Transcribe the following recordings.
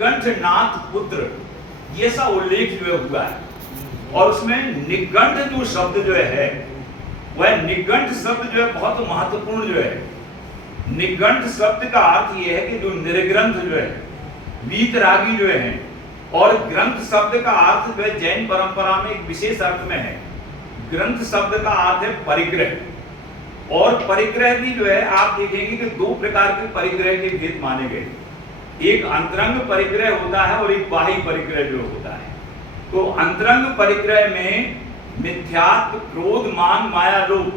निकंठनाथ पुत्र, ये सा उल्लेख जो हुआ है। और उसमें निकंठ जो शब्द जो है वह निकंठ शब्द जो है बहुत महत्वपूर्ण जो है। निकंठ शब्द का अर्थ यह है कि जो निर्ग्रंथ जो है, वीतरागी जो है, और ग्रंथ शब्द का अर्थ जो है जैन परंपरा में एक विशेष अर्थ में है। ग्रंथ शब्द का अर्थ है परिग्रह, और परिग्रह भी जो है आप देखेंगे कि दो प्रकार के परिग्रह के भेद माने गए। एक अंतरंग परिग्रह होता है और एक बाह्य परिग्रह जो होता है। तो अंतरंग परिग्रह में मिथ्यात्व, क्रोध, मान, माया, लोभ,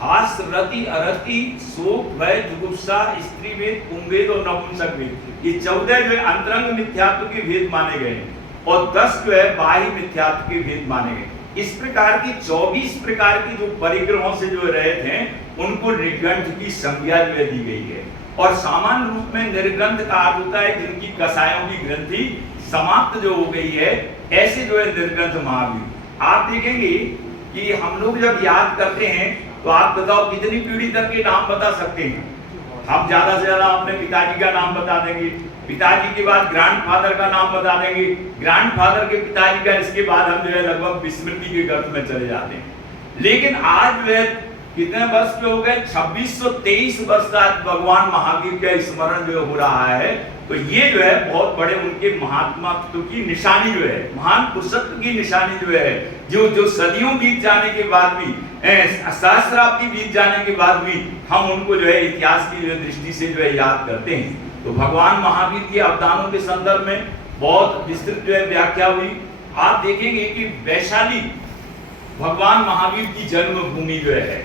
हास, रति, अरति, शोक, भय, जुगुप्सा, स्त्री वेद, पुंवेद और नपुंसक वेद, ये 14 जो है अंतरंग मिथ्यात्व के भेद माने गए और 10 जो है बाह्य मिथ्यात्व के भेद माने गए। इस प्रकार की 24 प्रकार की जो परिग्रहों से जो रहे थे उनको निर्ग्रंथ की संज्ञा जो दी गई है। और सामान्य रूप में निर्ग्रंथ का अर्थ होता है जिनकी कसायों की ग्रंथि समाप्त जो हो गई है, ऐसे जो है निर्ग्रंथ महावीर। आप देखेंगे कि हम लोग जब याद करते हैं तो आप बताओ कितनी पीढ़ी तक के नाम बता सकते हैं? हम ज्यादा से ज्यादा अपने पिताजी का नाम बता देंगे, पिताजी के बाद ग्रैंडफादर का नाम बता देंगे, ग्रैंडफादर के पिताजी का, इसके बाद हम जो है लगभग विस्मृति के गर्त में चले जाते हैं। लेकिन आज जो है कितने वर्ष के हो गए? 2623 वर्ष का भगवान महावीर का स्मरण जो हो रहा है। तो ये जो है बहुत बड़े उनके महात्मत्व की निशानी जो है, महान पुरुषत्व की निशानी जो है, जो सदियों बीत जाने के बाद भी, सहस्राब्दी बीत जाने के बाद भी हम उनको जो है इतिहास की दृष्टि से जो है याद करते हैं। तो भगवान महावीर के अवदानों के संदर्भ में बहुत विस्तृत जो है व्याख्या हुई। आप देखेंगे कि वैशाली भगवान महावीर की जन्मभूमि जो है,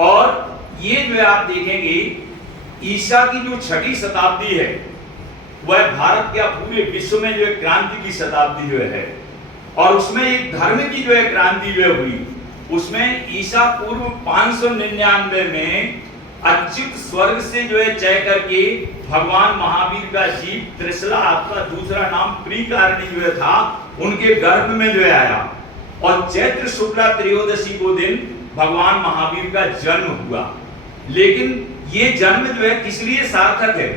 और ये जो है आप देखेंगे ईसा की जो 6वीं शताब्दी है वह भारत या पूरे विश्व में जो है क्रांति की शताब्दी जो है, और उसमें एक धर्म की जो है क्रांति जो हुई। उसमें ईसा पूर्व 599 में अच्युत स्वर्ग से जो है जय करके भगवान महावीर का जीव त्रिशला, आपका दूसरा नाम प्रीकारणी जो है था, उनके गर्भ में जो है आया। और चैत्र शुक्ला त्रयोदशी को दिन भगवान महावीर का जन्म हुआ। लेकिन ये जन्म जो है किस लिए सार्थक है?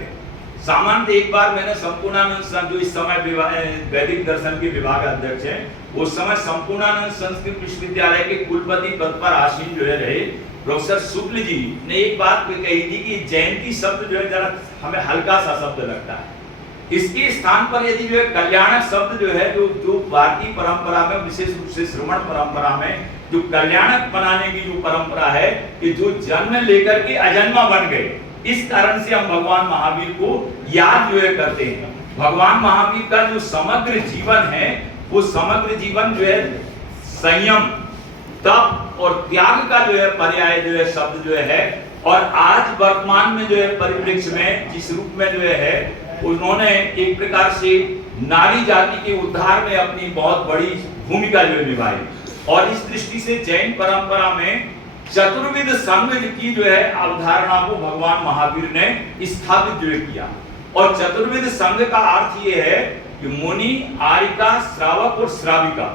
सामान्य एक बार मैंने संपूर्णानंद जो इस समय वैदिक दर्शन के विभाग अध्यक्ष हैं, उस समय संपूर्णानंद संस्कृत विश्वविद्यालय के कुलपति पद पर आसीन जो है रहे प्रोफेसर शुक्ल जी ने एक बात कही थी कि जयंती शब्द जो है जरा हमें हल्का सा शब्द लगता है। इसके स्थान पर यदि जो है कल्याणक शब्द जो है, जो भारतीय परंपरा में विशेष रूप से श्रवण परंपरा में जो कल्याणक बनाने की जो परंपरा है कि जो जन्म लेकर के अजन्मा बन गए, इस कारण से हम भगवान महावीर को याद जो है करते हैं। भगवान महावीर का जो समग्र जीवन है वो समग्र जीवन जो है संयम, तप और त्याग का जो है पर्याय जो है शब्द जो है। और आज वर्तमान में जो है परिप्रेक्ष्य में जिस रूप में जो है उन्होंने एक प्रकार से नारी जाति के उद्धार में अपनी बहुत बड़ी भूमिका जो निभाई। और इस दृष्टि से जैन परंपरा में चतुर्विध संघ की जो है अवधारणा को भगवान महावीर ने स्थापित जो किया। और चतुर्विध संघ का अर्थ ये है कि मुनि, आर्यिका, श्रावक और श्राविका,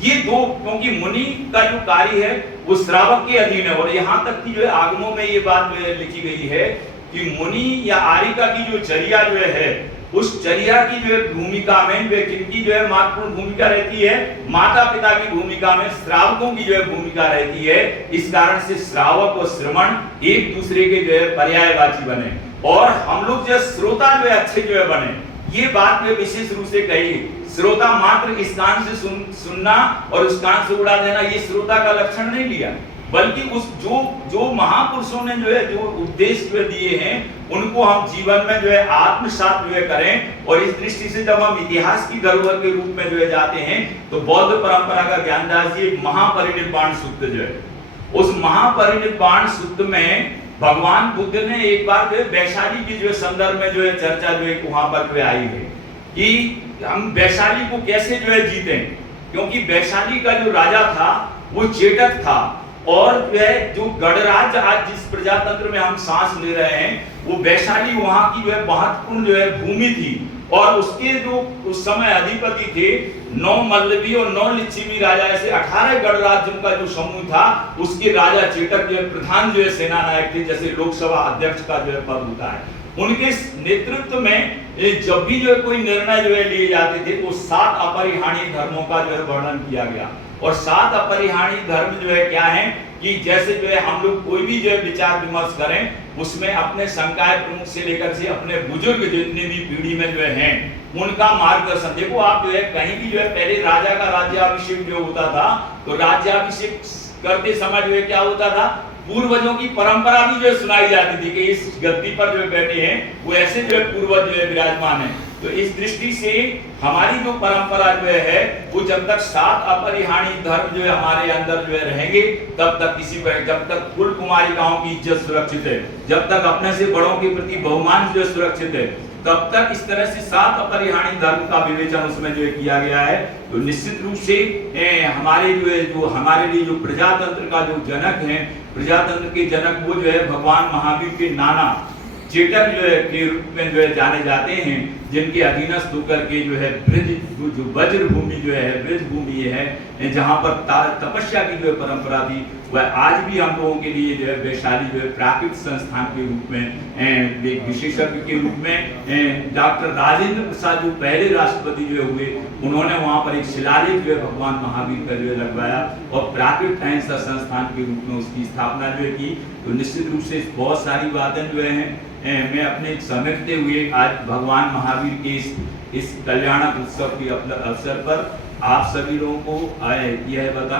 ये दो, क्योंकि मुनि का जो कार्य है वो श्रावक के अधीन है। और यहाँ तक कि जो है आगमों में ये बात लिखी गई है कि मुनि या आर्यिका की जो चर्या जो है, उस चर्या की जो है भूमिका में जो है किनकी जो है महत्वपूर्ण भूमिका रहती है? माता पिता की भूमिका में श्रावकों की जो है भूमिका रहती है। इस कारण से श्रावक और श्रवण एक दूसरे के जो है पर्यायवाची बने, और हम लोग जो श्रोता जो है अच्छे जो है बने। ये बात में विशेष रूप से कही, श्रोता मात्र इस कान से सुनना और उस कान से उड़ा देना, ये श्रोता का लक्षण नहीं लिया, बल्कि उस जो महापुरुषों ने जो है जो उद्देश्य दिए हैं उनको हम जीवन में जो है आत्मसात जो है करें। और इस दृष्टि से जब हम इतिहास की धरोहर के रूप में जो है जाते हैं तो बौद्ध परंपरा का ज्ञानदास जी महापरिनिर्वाण सूत्र जो है, उस महापरिनिर्वाण सूत्र में भगवान बुद्ध ने एक बार जो है वैशाली की जो है संदर्भ में जो है चर्चा जो है वहां पर जो आई है कि हम वैशाली को कैसे जो है जीते, क्योंकि वैशाली का जो राजा था वो चेटक था। और जो है जो गणराज्य आज जिस प्रजातंत्र में हम सांस ले रहे हैं वो वैशाली वहां की जो है महत्वपूर्ण जो है भूमि थी। और उसके जो उस समय अधिपति थे 9 मल्लवी और 9 लिच्छवी राजा, ऐसे 18 गणराज्यों का जो समूह था, उसके राजा चेटक जो है प्रधान जो है सेना नायक थे, जैसे लोकसभा अध्यक्ष का जो है पद होता है। उनके नेतृत्व में जब भी जो है कोई निर्णय जो है लिए जाते थे, वो 7 अपरिहार्य धर्मों का जो है वर्णन किया गया। और 7 अपरिहार्य धर्म जो है क्या है कि जैसे जो है हम लोग कोई भी जो है विचार विमर्श करें, उसमें अपने संकाय प्रमुख से लेकर से अपने बुजुर्ग जितने भी पीढ़ी में जो है उनका मार्गदर्शन। देखो आप जो है कहीं भी जो है पहले राजा का राज्याभिषेक जो होता था, तो राज्याभिषेक करते समय जो है क्या होता था, पूर्वजों की परंपरा भी जो है सुनाई जाती थी कि इस गद्दी पर जो बैठे हैं वो ऐसे जो है पूर्वज जो है विराजमान है। तो इस दृष्टि से हमारी जो परंपरा जो है वो जब तक 7 अपरिहार्य धर्म जो है हमारे अंदर जो है रहेंगे, तब तक किसी पर, जब तक कुल कुमारिकाओं की इज्जत सुरक्षित है, जब तक अपने से बड़ों के प्रति बहुमान जो सुरक्षित है, तब तक इस तरह से 7 अपरिहार्य धर्म का विवेचन उसमें जो है किया गया है। तो निश्चित रूप से हमारे जो है जो हमारे लिए जो प्रजातंत्र का जो जनक है, प्रजातंत्र के जनक वो जो है भगवान महावीर के नाना चेतक जो है के रूप में जो है जाने जाते हैं, जिनके अधीनस्थ होकर के जो है ब्रज जो वज्र भूमि जो है ब्रज भूमि है, जहाँ पर तपस्या की जो है परंपरा थी, वह आज भी हम लोगों के लिए जो है वैशाली जो है प्राकृतिक संस्थान के रूप में एक विशेषज्ञ के रूप में डॉक्टर राजेंद्र प्रसाद जो पहले राष्ट्रपति जो हुए, उन्होंने वहाँ पर एक शिलालेख जो है भगवान महावीर का जो है लगवाया और प्राकृतिक अहिंसा संस्थान के रूप में उसकी स्थापना जो है की। तो निश्चित रूप से बहुत सारी बातें जो है मैं अपने समेटते हुए आज भगवान महावीर के इस कल्याणक उत्सव के अवसर पर आप सभी लोगों को यह बताना